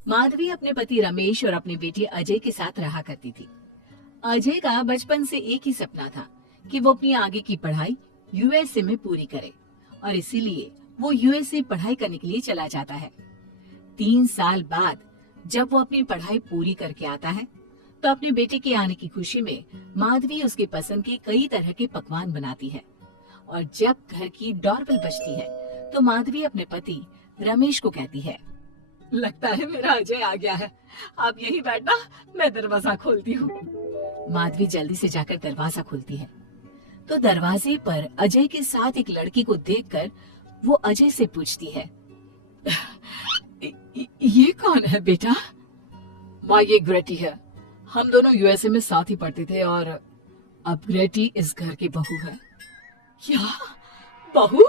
माधवी अपने पति रमेश और अपने बेटे अजय के साथ रहा करती थी। अजय का बचपन से एक ही सपना था कि वो अपनी आगे की पढ़ाई यूएसए में पूरी करे और इसीलिए वो यूएसए पढ़ाई करने के लिए चला जाता है। 3 साल बाद जब वो अपनी पढ़ाई पूरी करके आता है तो अपने बेटे के आने की खुशी में माधवी उसके पसंद के कई तरह के पकवान बनाती है और जब घर की डोरबेल बजती है तो माधवी अपने पति रमेश को कहती है, लगता है मेरा अजय आ गया है, आप यहीं बैठना, मैं दरवाजा खोलती हूँ। माधवी जल्दी से जाकर दरवाजा खोलती है तो दरवाजे पर अजय के साथ एक लड़की को देखकर वो अजय से पूछती है, ये कौन है बेटा? माँ, ये ग्रेटी है। हम दोनों यूएसए में साथ ही पढ़ते थे और अब ग्रेटी इस घर की बहू है। क्या बहू?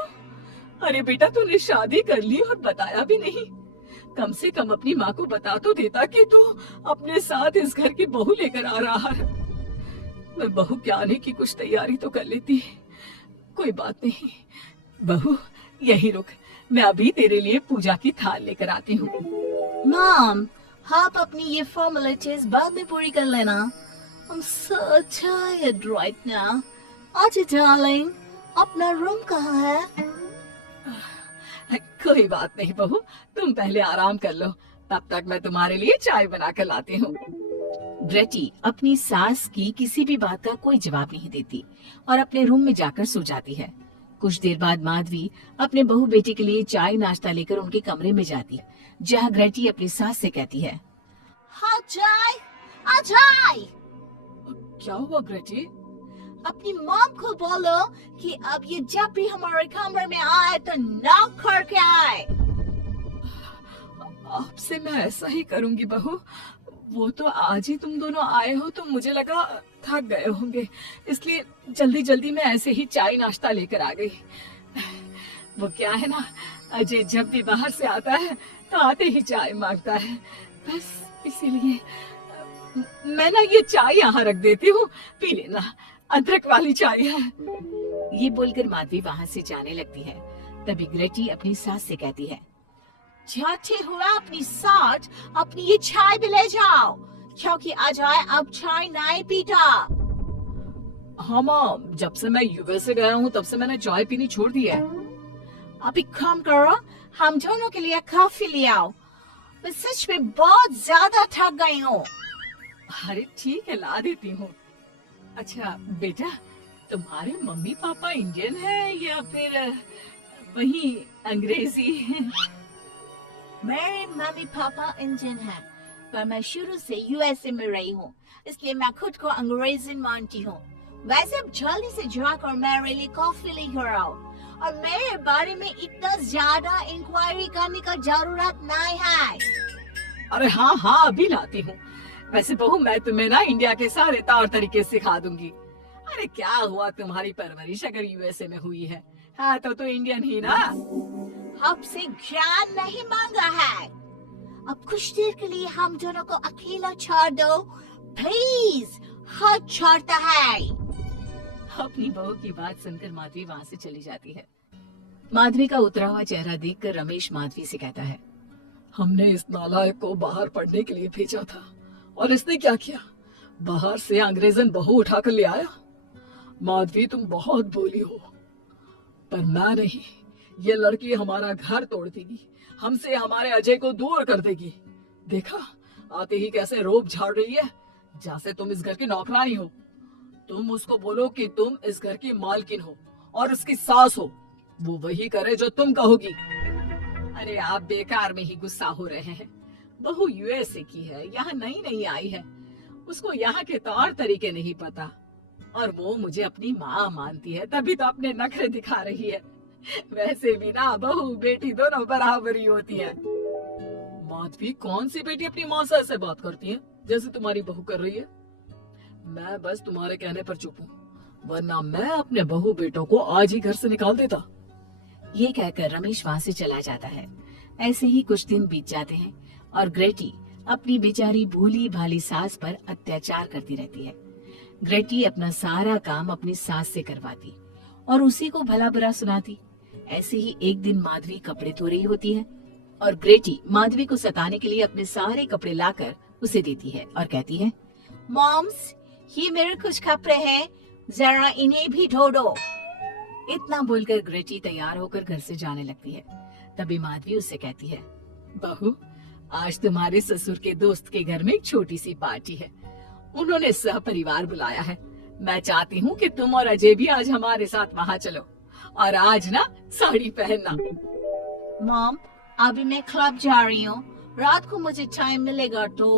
अरे बेटा, तूने शादी कर ली और बताया भी नहीं। कम से कम अपनी माँ को बता तो देता कि तू अपने साथ इस घर की बहू लेकर आ रहा है। मैं बहू के आने की कुछ तैयारी तो कर लेती। कोई बात नहीं बहू, यहीं रुक, मैं अभी तेरे लिए पूजा की थाल लेकर आती हूँ। मॉम, आप अपनी ये फॉर्मेलिटीज बाद में पूरी कर लेना। I'm so tired right now. आजा डार्लिंग, अपना रूम कहाँ है? कोई बात नहीं बहू, तुम पहले आराम कर लो, तब तक मैं तुम्हारे लिए चाय बना कर लाती हूँ। ग्रेटी अपनी सास की किसी भी बात का कोई जवाब नहीं देती और अपने रूम में जाकर सो जाती है। कुछ देर बाद माधवी अपने बहू बेटे के लिए चाय नाश्ता लेकर उनके कमरे में जाती है, जहाँ ग्रेटी अपनी सास से कहती है, अजय, अजय। क्या हुआ ग्रेटी? अपनी मॉम को बोलो कि अब ये जब भी हमारे कमरे में आए तो नॉक करके आए। आपसे मैं ऐसा ही करूंगी बहू। वो तो आज ही तुम दोनों आए हो तो मुझे लगा थक गए होंगे, इसलिए जल्दी जल्दी मैं ऐसे ही चाय नाश्ता लेकर आ गई। वो क्या है ना, अजय जब भी बाहर से आता है तो आते ही चाय मांगता है, बस इसीलिए मैं ना ये चाय यहाँ रख देती हूँ, पी लेना, अदरक वाली चाय है। ये बोलकर माधवी वहाँ से जाने लगती है। तभी ग्रेटी अपनी सास से कहती है, जाते हुए अपनी साथ अपनी ये चाय भी ले जाओ, क्योंकि अजय अब चाय नहीं पीता। हाँ माँ, जब से मैं यूएसए गया हूँ तब से मैंने चाय पीनी छोड़ दी है। अब एक काम करो, हम दोनों के लिए कॉफी ले आओ, मैं सच में बहुत ज्यादा थक गई हूँ। अरे ठीक है, ला देती हूँ। अच्छा बेटा, तुम्हारे मम्मी पापा इंडियन है या फिर वही अंग्रेजी? मेरे मम्मी पापा इंडियन हैं, पर मैं शुरू से यूएसए में रही हूँ, इसलिए मैं खुद को अंग्रेजी मानती हूँ। वैसे अब जल्दी से जाकर मेरे लिए कॉफी लेकर आओ और मेरे बारे में इतना ज्यादा इंक्वायरी करने का जरूरत नहीं है। अरे हाँ हाँ, अभी लाती हूँ। वैसे बहू, मैं तुम्हें ना इंडिया के सारे तौर तरीके सिखा दूंगी। अरे क्या हुआ, तुम्हारी परवरिश अगर यूएसए में हुई है, हाँ तो इंडियन ही ना। आपसे ज्ञान नहीं मांगा है, अब कुछ देर के लिए हम दोनों को अकेला छोड़ दो प्लीज, हाथ छोड़ता है। अपनी बहू की बात सुनकर माधवी वहाँ से चली जाती है। माधवी का उतरा हुआ चेहरा देखकर रमेश माधवी से कहता है, हमने इस नालायक को बाहर पढ़ने के लिए भेजा था और इसने क्या किया, बाहर से अंग्रेजन बहू उठाकर ले आया। माधवी, तुम बहुत भोली हो, पर मैं नहीं, ये लड़की हमारा घर तोड़ देगी, हमसे हमारे अजय को दूर कर देगी। देखा, आते ही कैसे रोब झाड़ रही है, जैसे तुम इस घर की नौकरानी हो। तुम उसको बोलो कि तुम इस घर की मालकिन हो और उसकी सास हो, वो वही करे जो तुम कहोगी। अरे आप बेकार में ही गुस्सा हो रहे हैं, बहू यूएसए की है, यहाँ नई नई आई है, उसको यहाँ के तौर तरीके नहीं पता और वो मुझे अपनी माँ मानती है, तभी तो अपने नखरे दिखा रही है। वैसे भी ना बहू बेटी दोनों बराबरी होती है। माधवी, कौन सी बेटी अपनी माँ से ऐसे बात करती है जैसे तुम्हारी बहू कर रही है? मैं बस तुम्हारे कहने पर चुप हूँ, वरना मैं अपने बहू बेटों को आज ही घर से निकाल देता। ये कहकर रमेश वहाँ से चला जाता है। ऐसे ही कुछ दिन बीत जाते हैं और ग्रेटी अपनी बेचारी भूली भाली सास पर अत्याचार करती रहती है। ग्रेटी अपना सारा काम अपनी सास से करवाती और उसी को भला बुरा सुनाती। ऐसे ही एक दिन माधवी कपड़े धो रही होती है और ग्रेटी माधवी को सताने के लिए अपने सारे कपड़े लाकर उसे देती है और कहती है, मॉम्स, ये मेरे कुछ कपड़े हैं, जरा इन्हें भी धो दो। इतना बोलकर ग्रेटी तैयार होकर घर से जाने लगती है। तभी माधवी उससे कहती है, बहू, आज तुम्हारे ससुर के दोस्त के घर में एक छोटी सी पार्टी है। उन्होंने सहपरिवार बुलाया है। मैं चाहती हूँ कि तुम और अजय भी आज हमारे साथ वहाँ चलो और आज ना साड़ी पहनना। मॉम, अभी मैं क्लब जा रही हूँ, रात को मुझे टाइम मिलेगा तो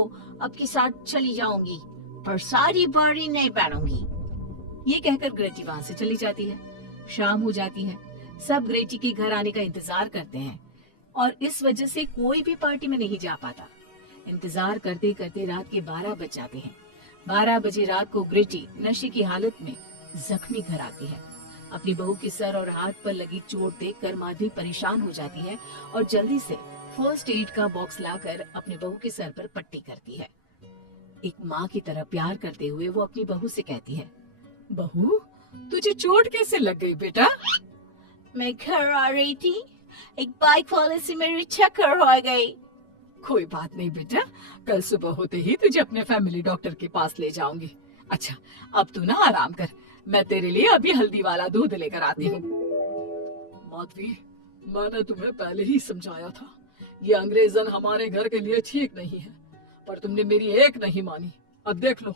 आपके साथ चली जाऊंगी, पर सारी बारी नहीं पहनूंगी। ये कहकर ग्रेटी वहाँ से चली जाती है। शाम हो जाती है। सब ग्रेटी के घर आने का इंतजार करते हैं और इस वजह से कोई भी पार्टी में नहीं जा पाता। इंतजार करते करते रात के 12 बज जाते हैं। 12 बजे रात को ग्रेटी नशे की हालत में जख्मी घर आती है। अपनी बहू के सर और हाथ पर लगी चोट देखकर माधवी परेशान हो जाती है और जल्दी से फर्स्ट एड का बॉक्स लाकर अपनी बहू के सर पर पट्टी करती है। एक माँ की तरह प्यार करते हुए वो अपनी बहू से कहती है, बहू, तुझे चोट कैसे लग गई बेटा? मैं घर आ रही थी, एक बाइक वाले से मेरी चक्कर हो गई। कोई बात नहीं बेटा, कल सुबह होते ही तुझे अपने फैमिली डॉक्टर के पास ले जाऊंगी। अच्छा, अब तू ना आराम कर, मैं तेरे लिए अभी हल्दी वाला दूध लेकर आती हूँ। माधवी, मैंने तुम्हें पहले ही समझाया था, ये अंग्रेजन हमारे घर के लिए ठीक नहीं है, पर तुमने मेरी एक नहीं मानी। अब देख लो,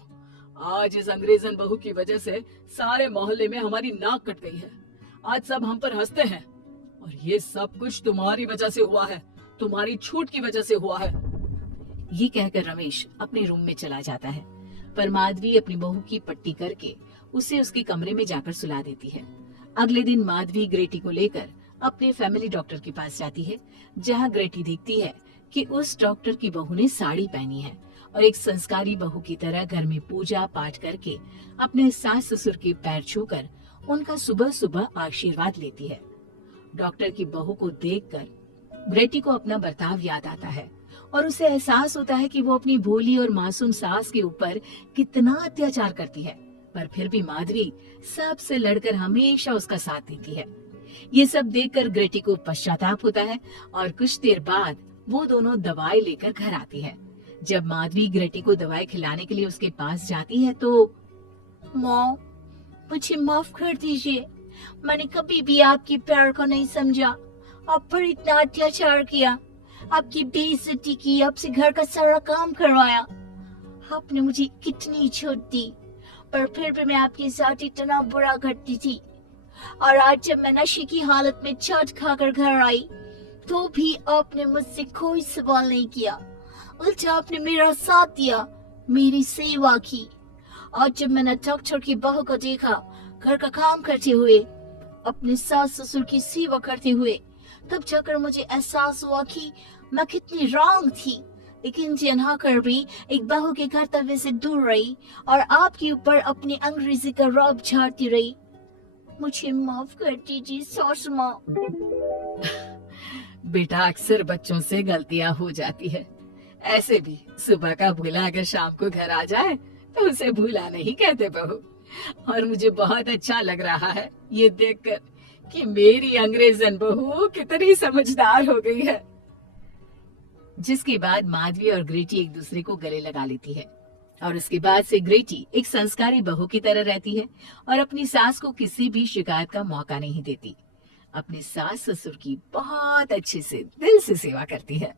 आज इस अंग्रेजन बहू की वजह से सारे मोहल्ले में हमारी नाक कट गई है। आज सब हम पर हंसते हैं और ये सब कुछ तुम्हारी वजह से हुआ है, तुम्हारी छूट की वजह से हुआ है। ये कहकर रमेश अपने रूम में चला जाता है, पर माधवी अपनी बहू की पट्टी करके उसे उसके कमरे में जाकर सुला देती है। अगले दिन माधवी ग्रेटी को लेकर अपने फैमिली डॉक्टर के पास जाती है, जहाँ ग्रेटी देखती है कि उस डॉक्टर की बहू ने साड़ी पहनी है और एक संस्कारी बहू की तरह घर में पूजा पाठ करके अपने सास ससुर के पैर छूकर उनका सुबह सुबह आशीर्वाद लेती है। डॉक्टर की बहू को देखकर ग्रेटी को अपना बर्ताव याद आता है और उसे एहसास होता है कि वो अपनी भोली और मासूम सास के ऊपर कितना अत्याचार करती है, पर फिर भी माधवी सबसे लड़कर हमेशा उसका साथ देती है। ये सब देखकर ग्रेटी को पश्चाताप होता है और कुछ देर बाद वो दोनों दवाई लेकर घर आती है। जब माधवी ग्रेटी को दवाई खिलाने के लिए उसके पास जाती है तो, मॉम, मुझे माफ कर दीजिए, मैंने कभी भी आपके प्यार को नहीं समझा, आप पर इतना अत्याचार किया, आपकी बेइज्जती की, आपसे घर का सारा काम करवाया। आपने मुझे कितनी छूट दी, पर फिर भी मैं आपके साथ इतना बुरा करती थी। और आज जब मैं नशे की हालत में चोट खाकर घर आई तो भी आपने मुझसे कोई सवाल नहीं किया, उल्टा आपने मेरा साथ दिया, मेरी सेवा की। और जब मैंने डॉक्टर की बहू को देखा घर का काम करते हुए, अपने सास ससुर की सेवा करते हुए, तब जाकर मुझे एहसास हुआ कि मैं कितनी रॉन्ग थी। लेकिन जिन्हा कर भी एक बहू के कर्तव्य से दूर रही और आपके ऊपर अपनी अंग्रेजी का रौब झाड़ती रही। मुझे माफ कर दीजिए सासू माँ। बेटा, अक्सर बच्चों से गलतियां हो जाती है। ऐसे भी सुबह का भूला अगर शाम को घर आ जाए तो उसे भूला नहीं कहते बहू। और मुझे बहुत अच्छा लग रहा है ये देखकर कि मेरी अंग्रेजन बहू कितनी समझदार हो गई है। जिसके बाद माधवी और ग्रेटी एक दूसरे को गले लगा लेती है और उसके बाद से ग्रेटी एक संस्कारी बहू की तरह रहती है और अपनी सास को किसी भी शिकायत का मौका नहीं देती। अपने सास ससुर की बहुत अच्छे से दिल से सेवा करती है।